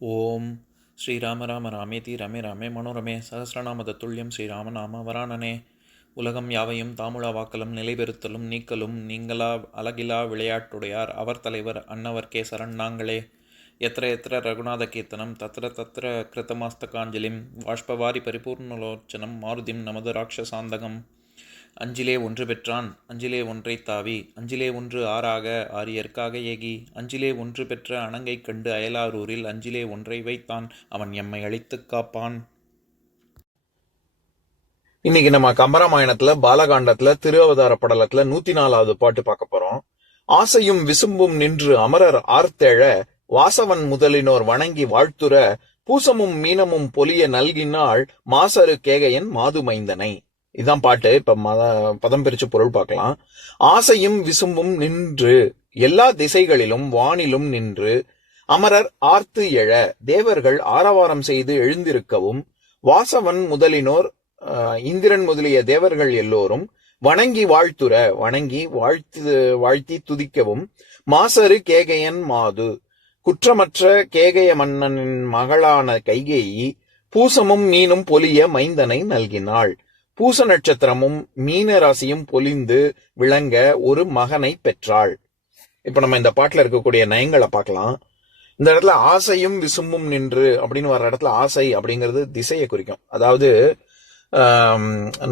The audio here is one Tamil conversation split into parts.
ஓம் ஸ்ரீராம ராம ராமேதி ரமே ராமே மனோரமே சகசிரநாம தத்துல்யம் ஸ்ரீராம நாம வராணனே. உலகம் யாவையும் தாமுழா வாக்கலும் நிலைபெறுத்தலும் நீக்கலும் நீங்களா அழகிலா விளையாட்டுடையார் அவர் தலைவர் அன்னவர் கேசரன் நாங்களே. எத்திர எத்திர ரகுநாத கீர்த்தனம் தத்திர தத்திர கிருத்தமாஸ்தகாஞ்சலிம் வாஷ்பவாரி பரிபூர்ணலோச்சனம் மாருதிம் நமது ராட்சசாந்தகம். அஞ்சிலே ஒன்று பெற்றான் அஞ்சிலே ஒன்றை தாவி அஞ்சிலே ஒன்று ஆறாக ஆரியர்க்காக ஏகி அஞ்சிலே ஒன்று பெற்ற அணங்கை கண்டு அயலாரூரில் அஞ்சிலே ஒன்றை வைத்தான் அவன் எம்மை அழித்துக் காப்பான். இன்னைக்கு நம்ம கம்பராமாயணத்துல பாலகாண்டத்துல திருஅவதார படலத்துல 104வது பாட்டு பார்க்க போறோம். ஆசையும் விசும்பும் நின்று அமரர் ஆர்த்தெழ வாசவன் முதலினோர் வணங்கி வாழ்த்துற பூசமும் மீனமும் பொலிய நல்கினாள் மாசரு கேகையன் மாதுமைந்தனை. இதான் பாட்டு. இப்ப பதம் பிரிச்சு பொருள் பார்க்கலாம். ஆசையும் விசும்பும் நின்று எல்லா திசைகளிலும் வானிலும் நின்று அமரர் ஆர்த்து எழ தேவர்கள் ஆரவாரம் செய்து எழுந்திருக்கவும் வாசவன் முதலினோர் இந்திரன் முதலிய தேவர்கள் எல்லோரும் வணங்கி வாழ்த்துற வணங்கி வாழ்த்தி துதிக்கவும் மாசரு கேகையன் மாது குற்றமற்ற கேகைய மன்னனின் மகளான கைகேயி பூசமும் மீனும் பொலிய மைந்தனை நல்கினாள். பூச நட்சத்திரமும் மீன ராசியும் பொலிந்து விளங்க ஒரு மகனை பெற்றாள். இப்ப நம்ம இந்த பாட்டுல இருக்கக்கூடிய நயங்களை பார்க்கலாம். இந்த இடத்துல ஆசையும் விசும்பும் நின்று அப்படின்னு வர்ற இடத்துல ஆசை அப்படிங்கிறது திசையை குறிக்கும். அதாவது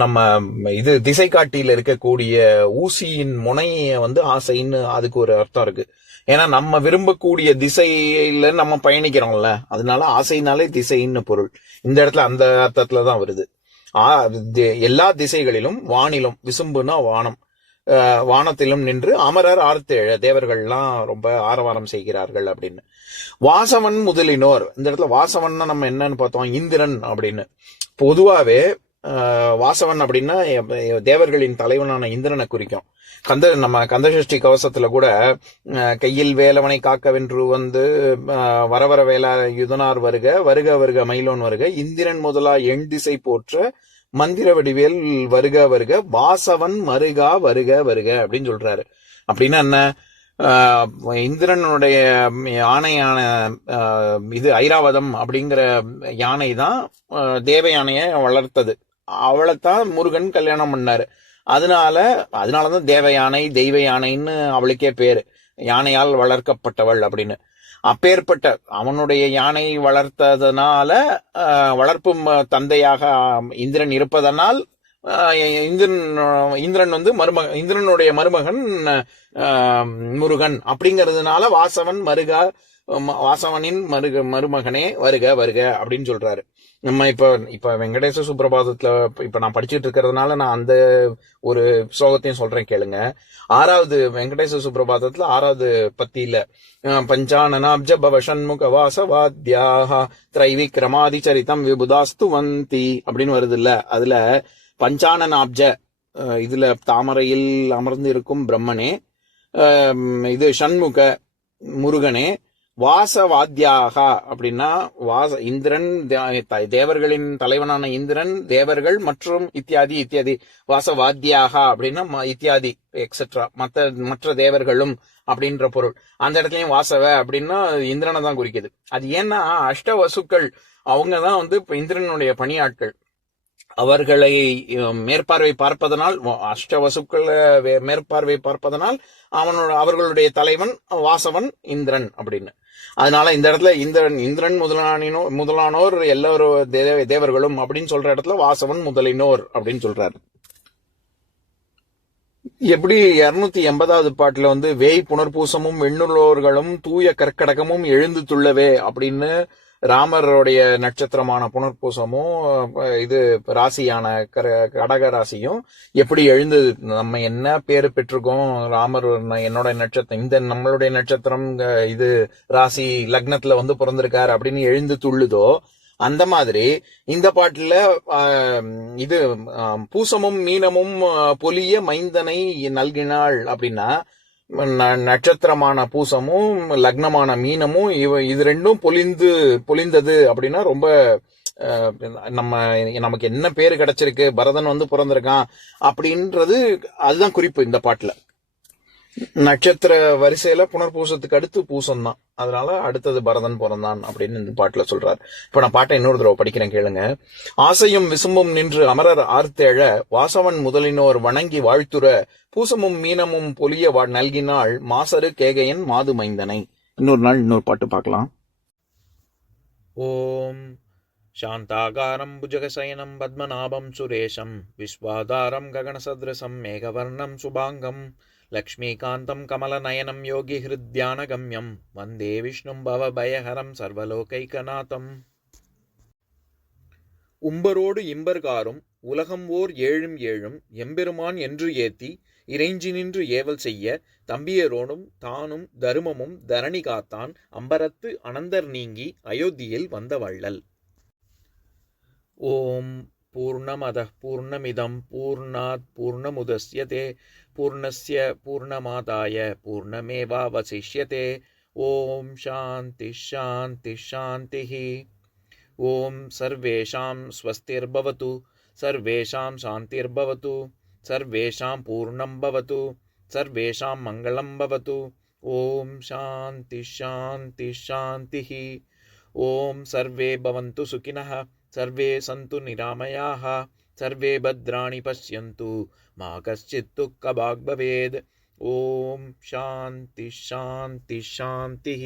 நம்ம இது திசை காட்டியில இருக்கக்கூடிய ஊசியின் முனைய ஆசைன்னு அதுக்கு ஒரு அர்த்தம் இருக்கு. ஏன்னா நம்ம விரும்பக்கூடிய திசையில நம்ம பயணிக்கிறோம்ல, அதனால ஆசைனாலே திசைன்னு பொருள். இந்த இடத்துல அந்த அர்த்தத்துலதான் வருது. எல்லா திசைகளிலும் வானிலும், விசும்புனா வானம், வானத்திலும் நின்று அமரர் ஆர்த்தெழ தேவர்கள்லாம் ரொம்ப ஆரவாரம் செய்கிறார்கள் அப்படின்னு. வாசவன் முதலினோர், இந்த இடத்துல வாசவன்னா நம்ம என்னன்னு பார்த்தோம், இந்திரன் அப்படின்னு. பொதுவாவே வாசவன் அப்படின்னா தேவர்களின் தலைவனான இந்திரனை குறிக்கும். நம்ம கந்தசஷ்டி கவசத்துல கூட கையில் வேலவனை காக்கவென்று வரவர வேலா யுதனார் வருக வருக வருக மயிலோன் வருக இந்திரன் முதலா எண் திசை போற்ற மந்திர வடிவேல் வருக வருக வாசவன் மருகா வருக வருக அப்படின்னு சொல்றாரு. அப்படின்னா என்ன, இந்திரனுடைய யானையான இது ஐராவதம் அப்படிங்கிற யானை தான் தேவ யானைய வளர்த்தது. அவளைத்தான் முருகன் கல்யாணம் பண்ணாரு. அதனாலதான் தேவ யானை தெய்வ யானைன்னு அவளுக்கே பேரு, யானையால் வளர்க்கப்பட்டவள் அப்படின்னு. அப்பேற்பட்ட அவனுடைய யானை வளர்த்ததனால வளர்ப்பும் தந்தையாக இந்திரன் இருப்பதனால் இந்திரன் இந்திரனுடைய மருமகன் முருகன் அப்படிங்கிறதுனால வாசவனின் மருமகனே வருக வருக அப்படின்னு சொல்றாரு. நம்ம இப்ப வெங்கடேச சுப்ரபாதத்துல இப்ப நான் படிச்சுட்டு இருக்கிறதுனால நான் அந்த ஒரு ஸ்லோகத்தையும் சொல்றேன் கேளுங்க. 6வது வெங்கடேச சுப்ரபாதத்துல 6வது பத்தியில பஞ்சானனாப்ஜ பவ ஷண்முக வாசவாத்யாக திரைவிக்ரமாதி சரிதம் விபுதாஸ்து வந்தி அப்படின்னு வருது இல்ல. அதுல பஞ்சானனாப்ஜ, இதுல தாமரையில் அமர்ந்து இருக்கும் பிரம்மனே, இது ஷண்முக முருகனே, வாசவாத்யாகா அப்படின்னா இந்திரன் தேவர்களின் தலைவனான இந்திரன், தேவர்கள் மற்றும் இத்தியாதி வாசவாத்யாகா அப்படின்னா இத்தியாதி எக்ஸெட்ரா மற்ற தேவர்களும் அப்படின்ற பொருள். அந்த இடத்துலயும் வாசவ அப்படின்னா இந்திரனை தான் குறிக்குது. அது ஏன்னா அஷ்டவசுக்கள் அவங்கதான் இப்ப இந்திரனுடைய பணியாட்கள். அவர்களை மேற்பார்வை பார்ப்பதனால், அஷ்டவசுக்களை மேற்பார்வை பார்ப்பதனால் அவர்களுடைய தலைவன் வாசவன் இந்திரன் அப்படின்னு. அதனால இந்த இடத்துல இந்திரன் முதலானோர் எல்லாரும் தேவர்களும் அப்படின்னு சொல்ற இடத்துல வாசவன் முதலினோர் அப்படின்னு சொல்றாரு. எப்படி 280வது பாட்டுல வேய் புனர்பூசமும் வெண்ணுள்ளோர்களும் தூய கற்கடகமும் எழுந்து துள்ளவே அப்படின்னு ராமருடைய நட்சத்திரமான புனர்பூசமும் இது ராசியான கடக ராசியும் எப்படி எழுந்து நம்ம என்ன பேரு பெற்றிருக்கோம், ராமர் என்னோட நட்சத்திரம், நம்மளுடைய நட்சத்திரம் இது ராசி லக்னத்துல பிறந்திருக்காரு அப்படின்னு எழுந்து துள்ளுதோ, அந்த மாதிரி இந்த பாட்டுல இது பூசமும் மீனமும் பொலிய மைந்தனை நல்கினாள் அப்படின்னா நட்சத்திரமான பூசமும் லக்னமான மீனமும் இது ரெண்டும் பொலிந்தது அப்படின்னா ரொம்ப நமக்கு என்ன பேரு கிடைச்சிருக்கு, பரதன் பிறந்திருக்கான் அப்படின்றது அதுதான் குறிப்பு இந்த பாட்டுல. நட்சத்திர வரிசையில புனர்பூசத்துக்கு அடுத்து பூசம் தான். அதனால அடுத்தது பரதன் பிறந்தான் அப்படின்னு இந்த பாட்டுல சொல்றாரு. இப்ப நான் பாட்டை இன்னொரு தடவை படிக்கிறேன் கேளுங்க. ஆசையும் விசும்பும் நின்று அமரர் ஆர்த்தேழ வாசவன் முதலினோர் வணங்கி வாழ்த்துற பூசமும் மீனமும் பொலிய நல்கினாள் மாசரு கேகையன் மாது மைந்தனை. இன்னொரு நாள் இன்னொரு பாட்டு பார்க்கலாம். ஓம் शान्ताकारं भुजगशयनं पद्मनाभं सुरेशं विश्वाधारं गगनसदृशं मेघवर्णं शुभाङ्गं लक्ष्मीकान्तं कमलनयनं योगिहृद्यानगम्यं वन्दे विष्णुं भवभयहरं सर्वलोकैकनाथम्. உம்பரோடு இம்பர்காரும் உலகம் ஓர் ஏழும் ஏழும் எம்பெருமான் என்று ஏத்தி இறைஞ்சி நின்று ஏவல் செய்ய தம்பியரோடும் தானும் தருமமும் தரணி காத்தான் அம்பரத்து அனந்தர் நீங்கி அயோத்தியில் வந்த வள்ளல். ஓம் பூர்ணமதः பூர்ணமிதம் பூர்ணாத் பூர்ணமுதஸ்யதே பூர்ணஸ்ய பூர்ணமாதாய பூர்ணமேவாவசிஷ்யதே. ஓம் சாந்தி சாந்தி சாந்திः. ஓம் சர்வேஷாம் ஸ்வஸ்திர்பவது சர்வேஷாம் சாந்திர்பவது சர்வேஷாம் பூர்ணம் பவது சர்வேஷாம் மங்களம் பவது. ஓம் சாந்தி சாந்தி சாந்திः. ஓம் சர்வே பவந்து சுகினः சர்வே சந்து நிராமயாः சர்வே பத்ராணி பஷ்யந்து மா கஷ்சித் துக்கபாக் பவேத். ஓம் சாந்தி சாந்தி சாந்திः.